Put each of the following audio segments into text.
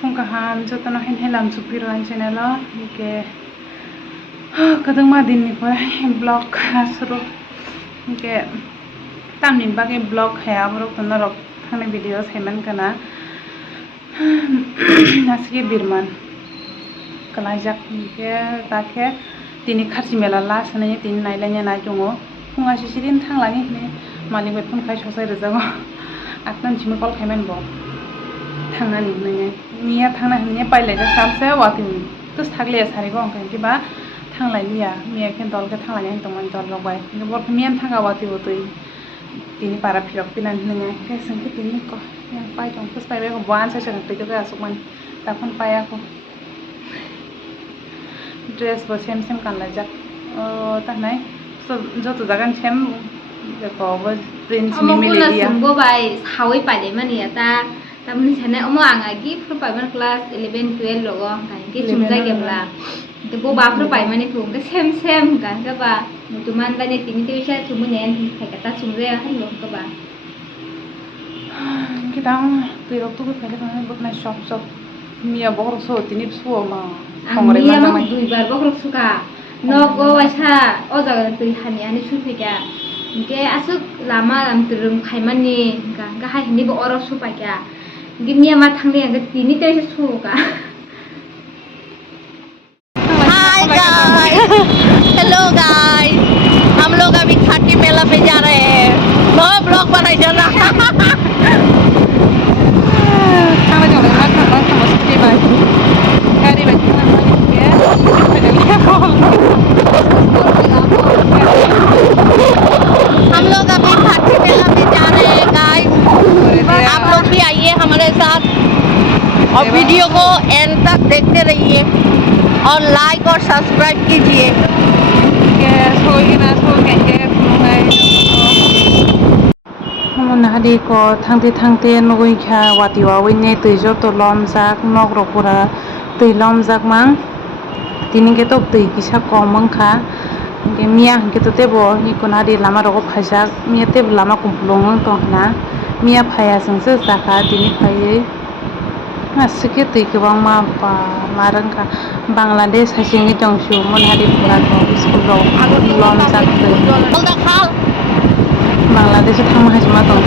fungkahan jotono henhelam supiran channel ke kadang din ni pa blog suru ke tamnin bage blog haya borok tono rok thangni video saiman kana aske birman kalajak ke take tini kharchi mela la sanai tini nailanya na jongo funga sisirin thanglani ne malik be phun khai sosai rejago aknan chimi kol khaiman bo थांनानै नोङो मिया थांना होननाया बायलायदा Samtse walking तो थागलिया सारिगो अंखाय किबा थांलायलिया मिया के दलके थांलायनाय दंमोन दल रबाय कि बर मियान थांगा वाति बतै तिनि पारा फिरक पिनान नोङो के संके तिनि को या पाइ दं फस पाइबे को बान से संग तै तो आसुकमान ताफन पाया को ड्रेस बो सेम सेम कानलाय जा तानाय जतो जागान सेम देखो बो प्रिंस मिमिले दिया संबो बाय सावै पाले मानिया ता tamni sana omo anga gi pro paiman class 11 12 logo kan ki chumja gebla ke bo ba pro paimani phum ke sem kan ka ba mutuman da ne tini te bisa chumunen khai kata chumre han lo ka ba kitang tu rok tu pele kan bok na shop mia bok so tini so ma khongre ma ma dui bar bok rok suka no go wasa o jaga tui hani ani su phika ke asuk lama lam turum khaimani kan ga hai ni bo oro su pa kya गिमिया मा थांले अंग तिनी तेसे सुका hi guys hello guys हम लोग अभी खाटी मेला पे जा रहे हैं नया ब्लॉग बनाई जा रहा है खाना जोले मा खाना समझते बाय गाड़ी बाय खाना के हम लोग अभी खाटी मेला पे जा रहे हैं गाइस आप लोग भी आइए हमारे साथ और वीडियो को एंड तक देखते रहिए और लाइक और सब्सक्राइब कीजिए नादी को थांते नगै खा वाति वावैने तैजो तो लम जाक नग रखुरा तै लम जाक मा तिनि के तो तै किसा कमं खा के मिया के तो तेबो इको नादी लामा रगो फाजाक मिया तेब लामा कुम्पलंग तो ना मिया फाया संसो जाखा तिनि फायै आसके तै गोबां मा बा मारंखा बांलादेश हासिंनि दंसु मनहारि फराखौ स्कुलाव लम जाखै बांलादेशआव थांनो हाजोमा दं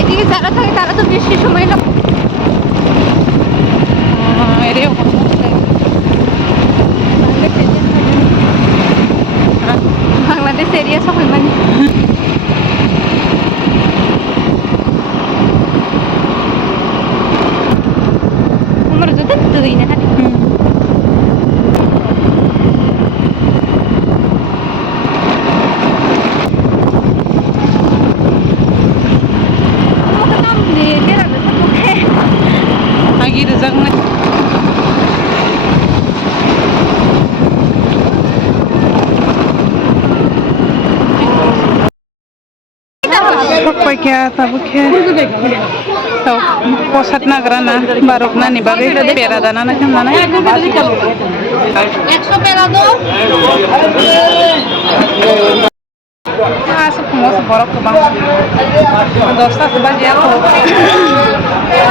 এদিকে যারা থাকে তারা তো বেশি সময় না বাংলাদেশ এরিয়া সবাই মানে umur itu tuh ini kan lagi rezak nih pakai tabu ke tau posat nagrana barok nani bagai pera dana na kan mana 100 পেরাদো masuk mau borok ke bang dosa sebagai aku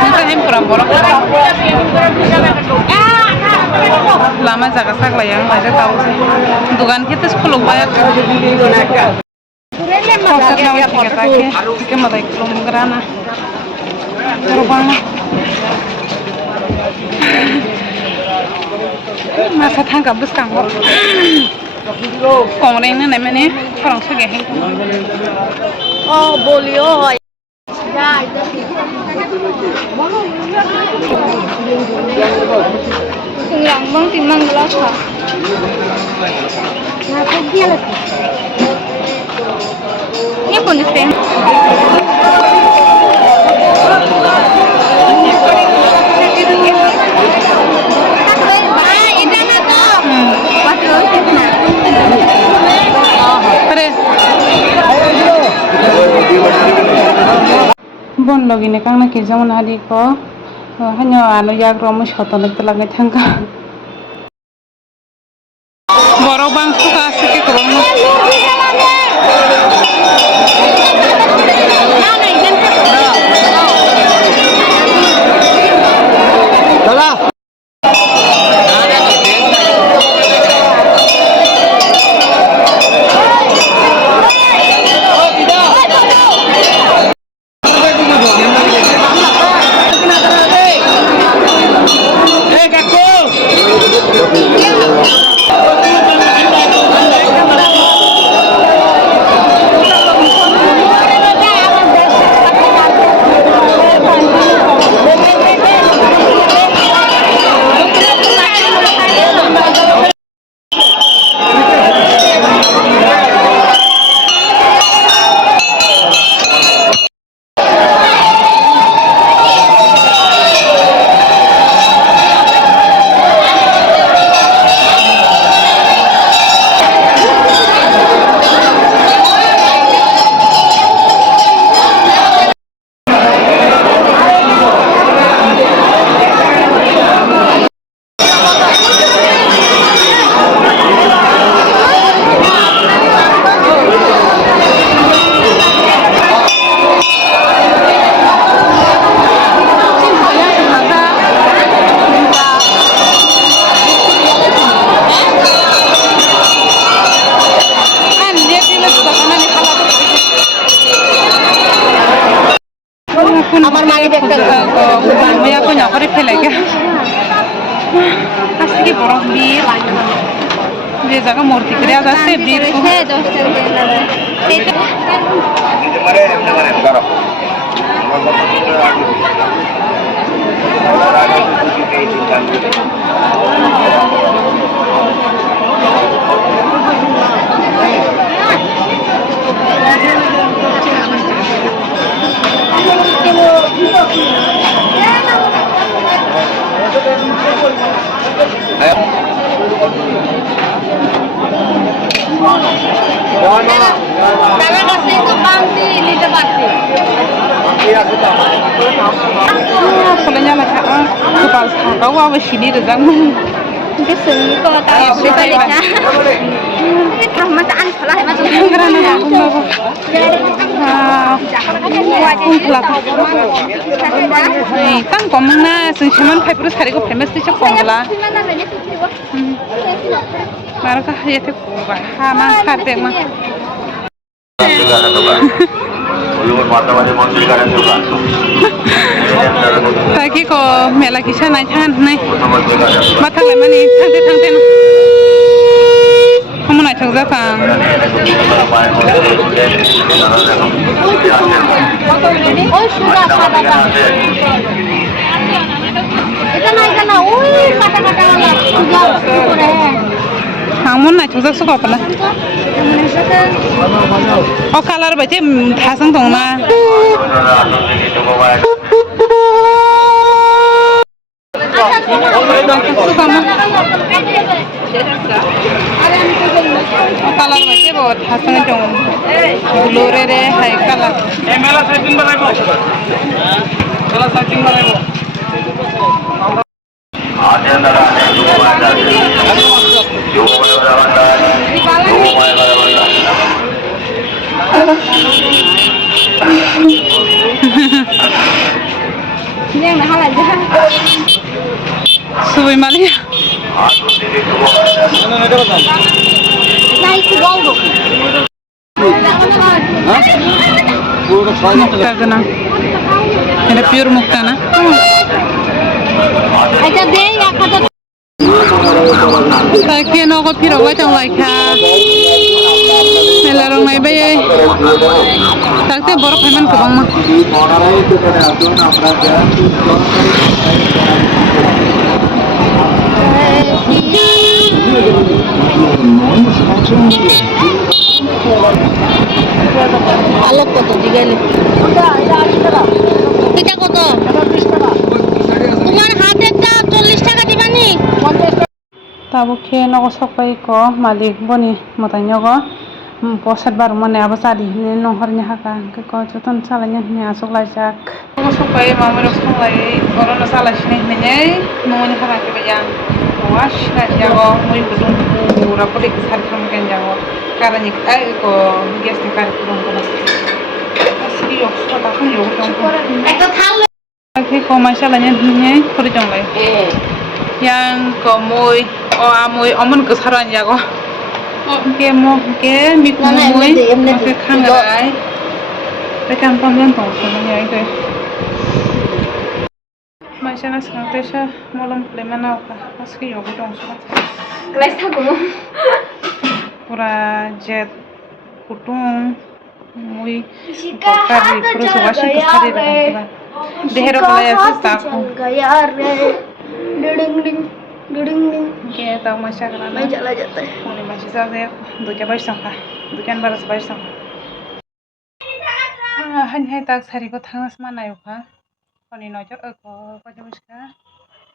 kita yang kurang borok lama jaga sak layang aja tahu sih dugaan kita 10 banyak posat nawa kita matai kelom gerana rupanya masa tangga bus kangkor kongring nih namanya orang segeh oh bolio yang bang timbang gelas ha ini pun sih bon logine kang na ke jamon hadi ko hanyo anu yak ro mu shoton te lagai thangka borok bang suka asike ko मैया को नौकरी फैलाएगा asli borok bir je jaga murti kriya jaste bir Polanya lah kepala kau apa sini tu jang cái sừng có tao sẽ phải lên nha cái mà ăn phải là mà tụi nó kerana aku mau kan komang na sengseman pai puru sari ko famous ti chok kongla maraka ya te ba ha ma kha te ma Tadi ko mela kisah naik kan naik mata lemah ni tangte no kamu naik cakap kan oh sudah kata ikan ui kata lah sudah kamu naik cakap suka apa lah oh color baca thasang dong na suka mah color baca buat thasang dong blue re hai color मेला setting बनाइबो मेला setting बनाइबो आते अंदर आने जो मायदा जो बड़ा जो मायदा nhưng mà hai là suwi mali naik ke bawah mukta gana ini pure mukta na aja deh ya kata Taki no ko piro ko tong like ha melarong nai baye takte borok payment ko bang ma আলোক কত জিগাইলে এটা কত তোমার হাতে একটা 40 টাকা দিবানি tabu khe no ko sokpai ko malik boni motanyo ko posat bar mone aba sadi ne no hornya haka ke ko joton salanya ne asok lajak ko sokpai mamero songlai orono salashne ne nyai mone haka ke bayang wash na jago moi budung pura puri kisar kam ken jago karani ai ko gas ne kar purong ko asli yok so ta kun yok jong ko একটা থাল ke ko masalahnya ne puri jong lai yang ko moi o amoi omon kesaran jago ke mo ke miku moi ke khangai tekan pamlen tong sama ya itu maisana sangte sa molom plemana ka aski yogo tong sa lấy sao cũng pura jet kutung moi kari pura suwashi kesari ba dehero kala ya sa ko gaya re ding ding ding ding ke ta masya kana मैं चला जाता है Kung masih sa saya dukan baris sangka dukan baris sangka hanya tak sari ko thangas mana yuk ha koni nojar ko jamuska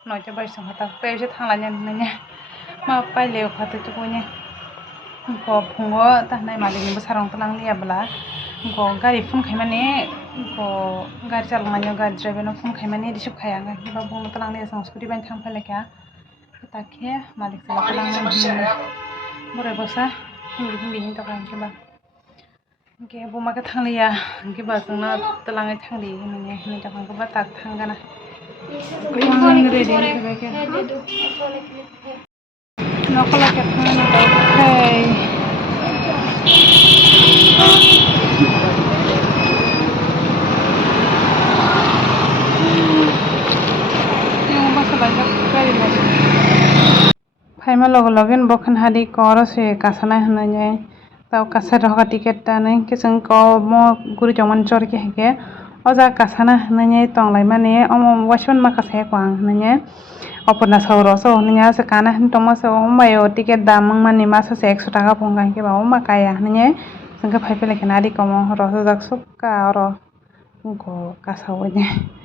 nojar baris sangka tak pe je thanglannya nanya ma pai leo kha tu punya ko phungo ta nai malik ni besarong telang liya bela ko gari phun khai mane ko gari chalmanyo gari driver no phun khai mane disuk khaya ga ba bung telang liya sang scooty ban thang phale kya takhe malik sa telang Boleh bosa, hindi kan coba. Oke, bu makan thangli ya, oke basang na telangnya thangli, ini jangan coba tak tanggana. Kurang ready nih sebaiknya. Nak kalau kita hey. Haima login bokan hadi koro se kasana hananya tau kasar roka tiket tane keseng ko mo guri joman chor ke heke oja kasana hananya tonglai mane omo wason makase kwang hananya opona sauro so hananya se kana hin tomo so mayo tiket damang mani masa se 100 টাকা ponga ke ba oma kaya hananya sengka phai pele kenadi komo ro jak sukka ro ko kasawanya